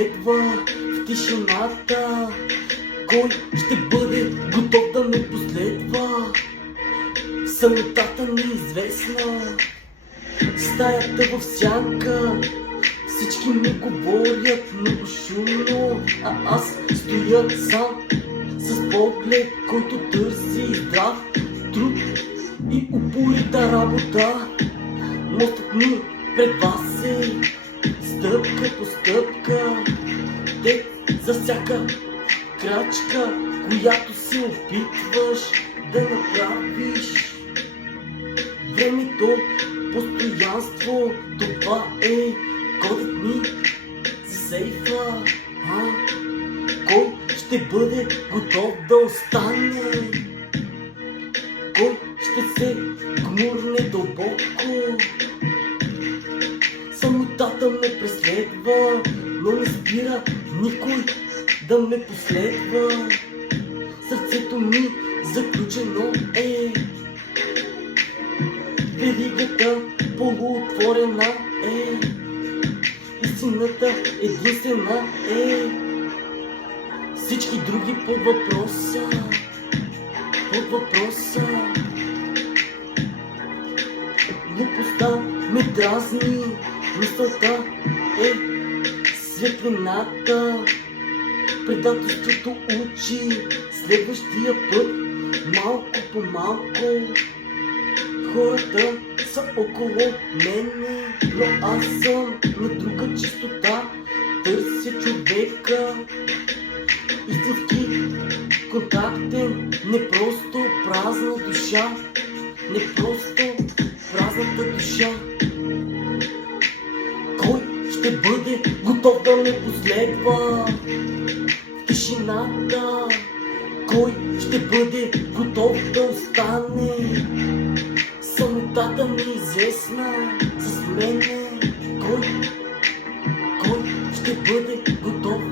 последва в тишината? Кой ще бъде готов да ме последва? Самотата неизвестна, стаята в сянка. Всички ми говорят много шумно, а аз стоя сам с поглед, който търси здрав труд и упорита работа. Мостът ми пред вас е стъпка по стъпка, те за всяка крачка, която се опитваш да направиш. Времето, постоянство, това е кодът ми за сейфа. Кой ще бъде готов да остане? Кой ще се гмурне дълбоко? Самотата ме преследва, но не спира никой да ме последва. Сърцето ми заключено е, веригата полуотворена е, истината единствена е. Всички други под въпроса, под въпроса. Глупостта ме дразни, мисълта е светлината. Предателството учи следващия път, малко по малко. Хората са около мене, но аз съм на друга чистота. Търся човека, истински контактен, не просто празна душа, не просто празната душа. Кой ще бъде готов да ме последва в тишината? Кой ще бъде готов да остане? Самотата неизвестна с мене. Кой ще бъде готов